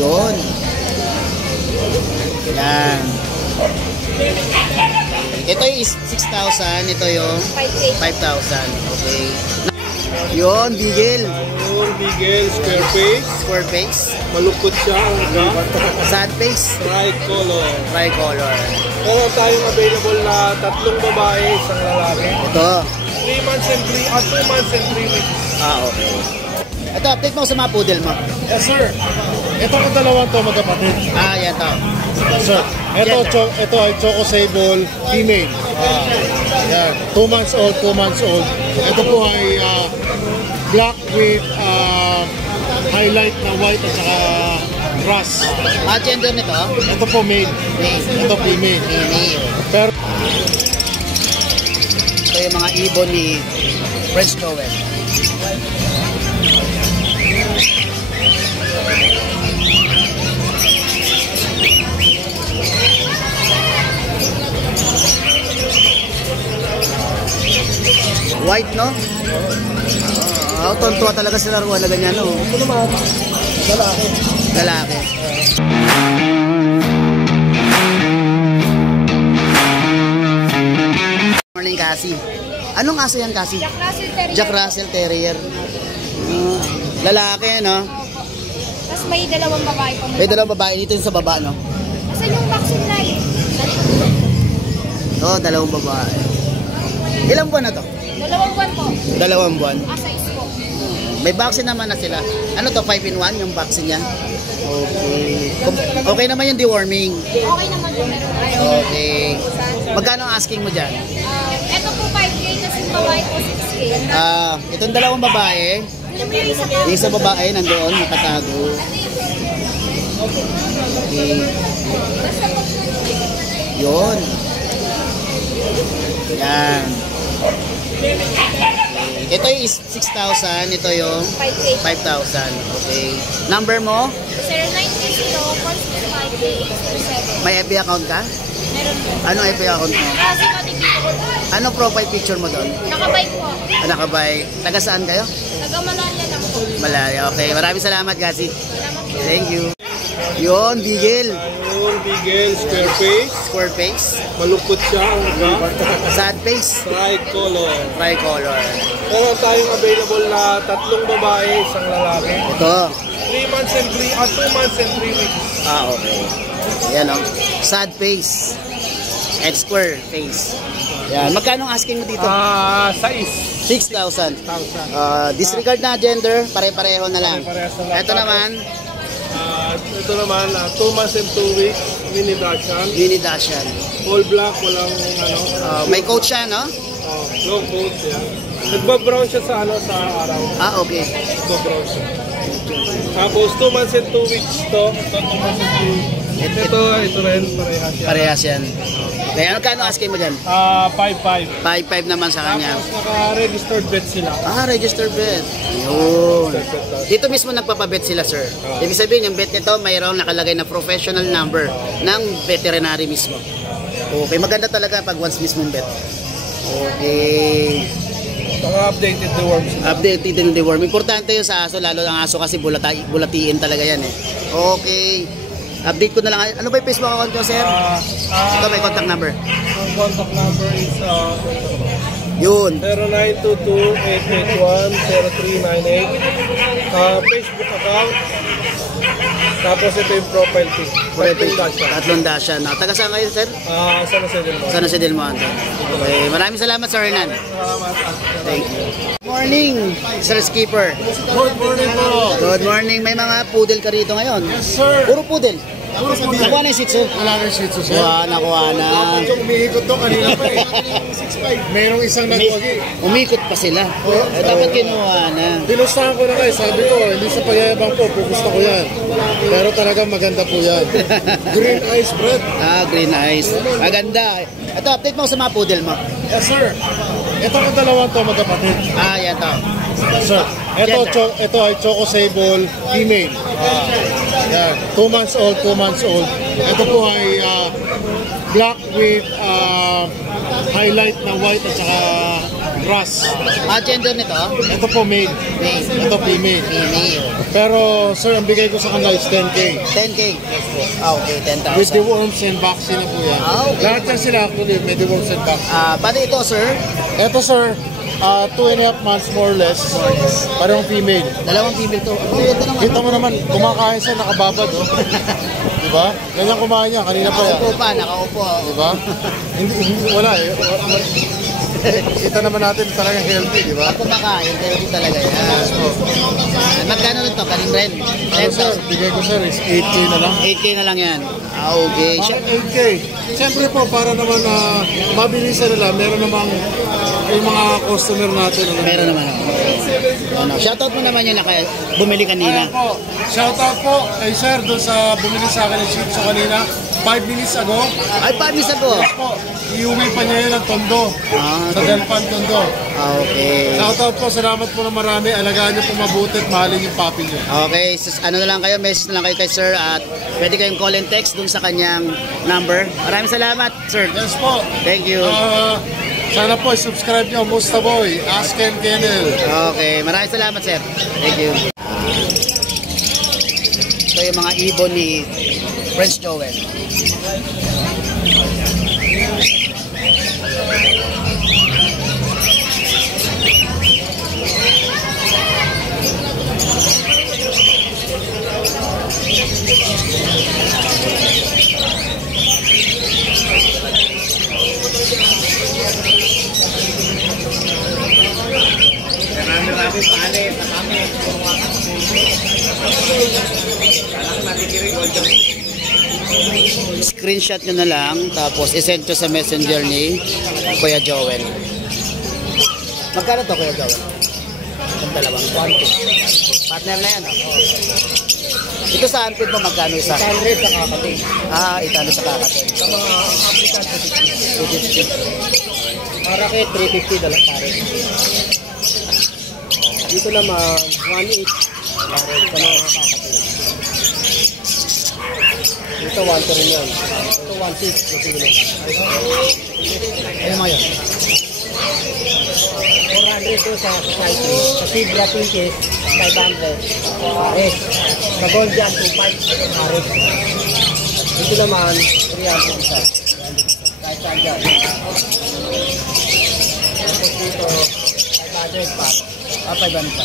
Yun. Yan. Ito yung 6,000. Ito yung 5,000. Okay. Yun, Beagle. Yun, Beagle. Square face. Square face. Malukot siya. Sad face. Tricolor. Tricolor. Meron tayong available na 3 babae, 1 lalaki. Ito. 3 months and 2 months and 3 weeks. Okay. Ito, update mo sa mga poodle mo. Yes, sir. Ito ang dalawang to magkapatid. Yan to. Sir, ito ay Choco Sable female. Yan, 2 months old, 2 months old. Ito po ay black with highlight na white at saka grass. Gender nito? Ito po male. Ito female. Pero ito yung mga ibon ni French Noel. White, no? Tontuwa talaga sila ruwan na ganyan, no? ito naman, lalaki. Lalaki. Morning, Cassie. Anong aso yan, Cassie? Jack Russell Terrier. Jack Russell Terrier. Lalaki, no? Tapos may 2 babae pa. May 2 babae dito yung sa baba, no? Kasi yung vaccine na yun. Oo, 2 babae. Ilang buwan na to? 2 buwan po. 2 buwan. Size po. May vaccine naman na sila. Ano to, 5-in-1 yung vaccine niya? Okay. Okay naman yung deworming. Okay naman po. Meron tayo. Okay. Magkano ang asking mo dyan? Ito po 5K, tapos yung babae po 6K. Itong 2 babae, Yung isa po. yung isa babae nandoon, nakatago. Okay. Yun. Yan. Ito yung 6,000, ito yung 5K. 5,000. Okay. Number mo? 0930-465-807. May FB account ka? Meron po. Anong FB account mo? Kasi matipito. Ano profile picture mo doon? Nakabike po. Nakabike. Taga saan kayo? Taga-Malaya lang po. Malaya. Okay. Maraming salamat, Cassie. Salamat po. Thank you. Yun, Beagle. Yun, Beagle. Square face. Square face. Malukot siya. Sad face. Tricolor. Tricolor. Meron tayong available na 3 babae, 1 lalaki. Ito. 3 months and 2 months and 3 weeks. Okay. Ayan, o. Sad face. And square face. Yan. Magkano ang asking mo dito? Size. 6,000. Disregard na gender. Pare-pareho na lang. Pare-parehas na lang. Ito naman. Ito naman, 2 months and 2 weeks. Mini Dachshund. Mini Dachshund. All black, walang May coat siya, no? long coat, yeah. Nagba-brown siya sa araw. Okay. Nagba-brown siya. Tapos 2 months and 2 weeks to. Ito 2 months and 2 weeks. Ito rin, parehas yan. Parehas yan. Kaya ano kano asking mo dyan? 5-5. 5,500 naman sa kanya. Tapos naka-registered vet sila. Registered vet. Yun. Dito mismo nagpapabet sila, sir. Ibig sabihin, yung vet nito, mayroong nakalagay na professional number ng veterinary mismo. Okay, maganda talaga pag once mismong vet. Okay. Naka-updated the worms. Updated din the worm. Importante yun sa aso, lalo ang aso kasi bulatiin talaga yan eh. Okay. Update ko na lang. Ano ba yung Facebook account ko, sir? Ito may contact number. Ang contact number is Yun. 0922-881-0398. Facebook account. Tapos ito yung profile pic. Tatlong Dachshund. Taga saan kayo, sir? San Jose del Monte. San Jose del Monte. Okay. Maraming salamat, Sir Hernan. Thank you. Good morning, Sir Skipper. Good morning po. Good morning. May mga poodle ka rito ngayon. Yes, sir. Puro poodle. Nakuha na yung Shih Tzu? Wala na yung Shih Tzu, sir. Nakuha na. Yung umiikot to kanina pa eh. 6'5". Merong isang nagwagi. Umikot pa sila. Dapat kinuha na. Pinustahan ko na kayo. Sabi ko, hindi sa payayabang po. Gusto ko yan. Pero talagang maganda po yan. Green eyes, Brad. Green eyes. Maganda. Ito, update mo sa mga poodle mo. Yes, sir. Ito ang dalawang to magkapatid. Yan to. Sir, ito ay Choco Sable female. Yan, 2 months old, 2 months old. Ito po ay black with highlight na white at saka grass. Gender nito? Ito po male. Male. Ito female. Female. Pero sir, ang bigay ko sa kanila is 10K. 10K. Okay, 10,000. With the worms and vaccine na po yan. Okay. Lahat yan sila actually, may the worms and vaccine. Pati ito, sir. Ito sir, 2.5 months more or less. Parang female. Dalawang female to. Ang ganda naman. Kita mo naman, kumakain siya, nakababad. Oh. Diba? Ganyan kumain niya, kanina pa yan. Nakaupo pa, nakaupo. Diba? Hindi, wala eh. Kita naman natin talagang healthy, diba? Kumakain, healthy talaga yan. Magkano nito? Kanin rin? Ano sir, bigay ko sir is 8K na lang. 8K na lang yan. Okay. Bakit 8K? Siyempre po, para naman mabilisan nila, meron namang yung mga customer natin. Meron naman ako. Ano, shoutout mo naman yun na kaya bumili kanina. Ayan po, shoutout po kay sir doon sa bumili sa akin ng chips sa kanina. 5 minutes ago. Ay, 5 minutes ago. Yes po, iuwi pa niya yun ng Tondo. Sa Delpan, Tondo. Okay. Shoutout po, salamat po na marami. Alagaan niyo po mabuti at mahalin yung papi niyo. Okay, ano na lang kayo, message na lang kayo kay sir at pwede kayong call and text dun sa kanyang number. Maraming salamat, sir. Yes po. Thank you. Sana po, subscribe niyo, Musta Boy, Ask and Kennel. Okay, maraming salamat, sir. Thank you. Ito yung mga ibon ni Prince Joel. Marami palit na kami. Screenshot nyo na lang tapos isend ko sa messenger ni Kuya Joel. Magkano to, Kuya Joel? Ang dalawang partner na yan. Ito sa Anpid mo magkano isa? 800 sa kakati. Italo sa kakati. Sa mga applicant, 250. Marake, 350 dalang pare. Dito naman, 1.8 pare sa mga kakati. Dito 1 rin yan. Ito 1.6 na kilo. Ano mo yun? 400 to sa society. Sa Fibra Pinches, 500. Pares. Sa Gold Jam, 2.5. Pares. Dito naman, 300 isa. Kahit saan dyan. Tapos dito, 500 pa. 500 pa.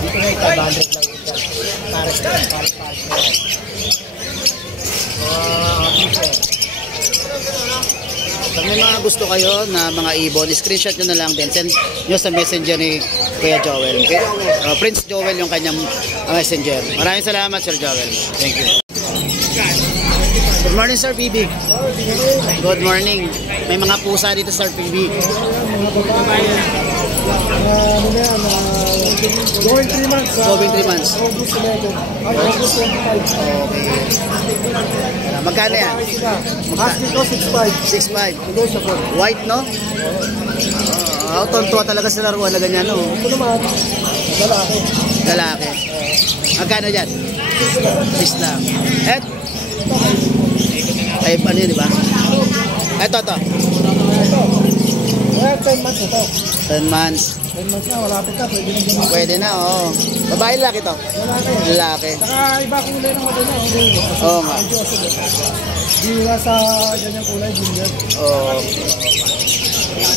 Dito na yung 500 lang isa. Pares na. Pares na. Pag may mga gusto kayo na mga ibon, screenshot nyo na lang din. Send nyo sa messenger ni Kuya Joel. Prince Joel yung kanyang messenger. Maraming salamat, Sir Joel. Thank you. Good morning, Sir PB. Good morning. May mga pusa dito, Sir PB. Going 3 months. Going 3 months. August 11. August 25. Okay. Magkano yan? Husky ko 6.5. 6'5". White, no? Tontuwa talaga sa laruan na ganyan, no? Ito naman, lalaki. Lalaki. Magkano dyan? 6 lang. Ay, ano yun, di ba? Ito. Ito. 10 months ito. 10 months. 10 months na, wala ka, pwede na din. Pwede na, oo. Babae lalaki to? Lalaki. Lalaki. Saka iba kulay ng mata niya. Oo nga. Hindi nga sa ganyang kulay, ginger. Oo.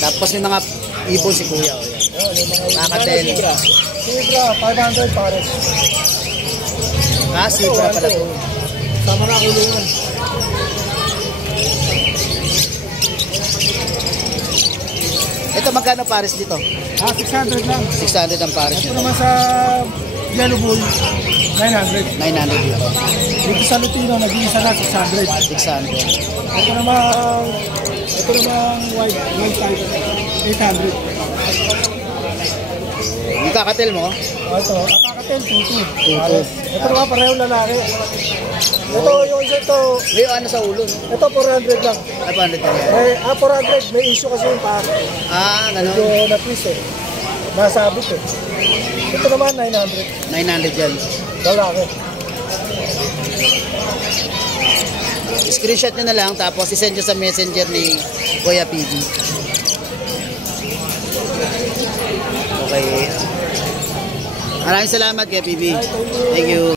Tapos yung mga ibon si Kuya. Kakatel. Sibra, 500 pares. Sibra pala to. Sama na kulungan. Ito, magkano pares dito? 600 lang. 600 ang pares Ito nito. naman sa Yellow Bull, 900. 900 dito. Dito sa Lutino, nag-iisa na 600. 600. Ito naman white type, 800. Yung kakatel mo? Ito, akakatel, 22. 22. Ito naman pareho lalaki. Ito, yung isa ito, May ano sa ulo, no? ito 400 lang. 500 na yan. 400, may issue kasi yung paa. Ganun. Medyo na-twist eh. Nasabit eh. Ito naman 900. 900 yan. Lalaki. Screenshot nyo na lang, tapos isend nyo sa messenger ni Kuya PB. Okay. Maraming salamat kay PB. Thank you.